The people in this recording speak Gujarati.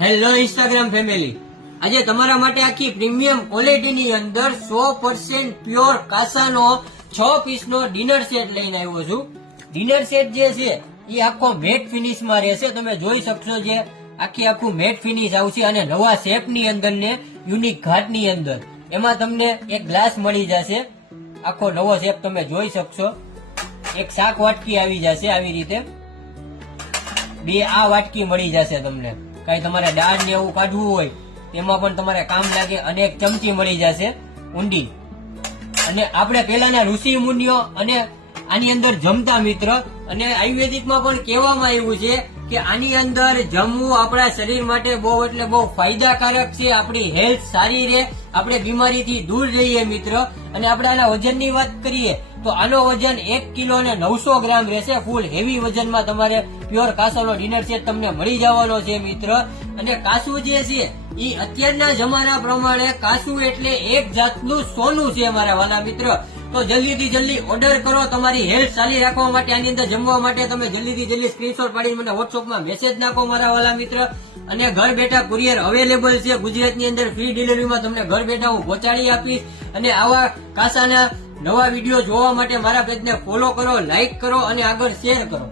હેલો ઇન્સ્ટાગ્રામ ફેમિલી, આજે તમારા માટે આખી પ્રીમિયમ ક્વોલિટીની અંદર 100% પ્યોર કાસાનો 6 પીસનો ડિનર સેટ લઈને આવ્યો છું. ડિનર સેટ જે છે એ આખો મેટ ફિનિશમાં રહેશે. તમે જોઈ શકશો જે આખું મેટ ફિનિશ આવશે અને નવા શેપની અંદર ને યુનિક ઘાટની અંદર એમાં તમને એક ગ્લાસ મળી જશે. આખો નવો શેપ તમે જોઈ શકશો. એક શાક વાટકી આવી જશે આવી રીતે. બે આ વાટકી મળી જશે તમને. કઈ તમારે દાળ ને એવું કાઢવું હોય તેમાં પણ તમારે કામ લાગે. અને એક ચમચી મળી જશે ઊંડી. અને આપણે પેલાના ઋષિ મુનિઓ અને આની અંદર જમતા મિત્ર, અને આયુર્વેદિકમાં પણ કહેવામાં આવ્યું છે કે આની અંદર જમવું આપણા શરીર માટે બહુ એટલે બહુ ફાયદાકારક છે. આપણી હેલ્થ સારી રહે, આપણે બીમારીથી દૂર રહીએ મિત્ર. અને આપણે આના વજનની વાત કરીએ તો આનો વજન 1 કિલો અને 900 ગ્રામ રહેશે. ફૂલ હેવી વજનમાં તમારે પ્યોર કાસાનો ડિનર સેટ તમને મળી જવાનો છે મિત્ર. અને કાસુ જે છે એ અત્યારના જમાના પ્રમાણે કાસુ એટલે એક જાતનું સોનું છે મારા વાલા મિત્ર. તો જલ્દીથી જલ્દી ઓર્ડર કરો. તમારી હેલ્થ સારી રાખવા માટે આની અંદર જમવા માટે તમે જલ્દીથી જલ્દી સ્ક્રીનશોટ પાડીને મને વોટ્સઅપમાં મેસેજ નાખો મારા વાલા મિત્ર. અને ઘર બેઠા કુરિયર અવેલેબલ છે ગુજરાતની અંદર. ફ્રી ડિલિવરીમાં તમને ઘર બેઠા હું પહોંચાડી આપીશ. અને આવા કાસાના નવા વિડીયો જોવા માટે મારા પેજને ફોલો કરો, લાઈક કરો અને આગળ શેર કરો.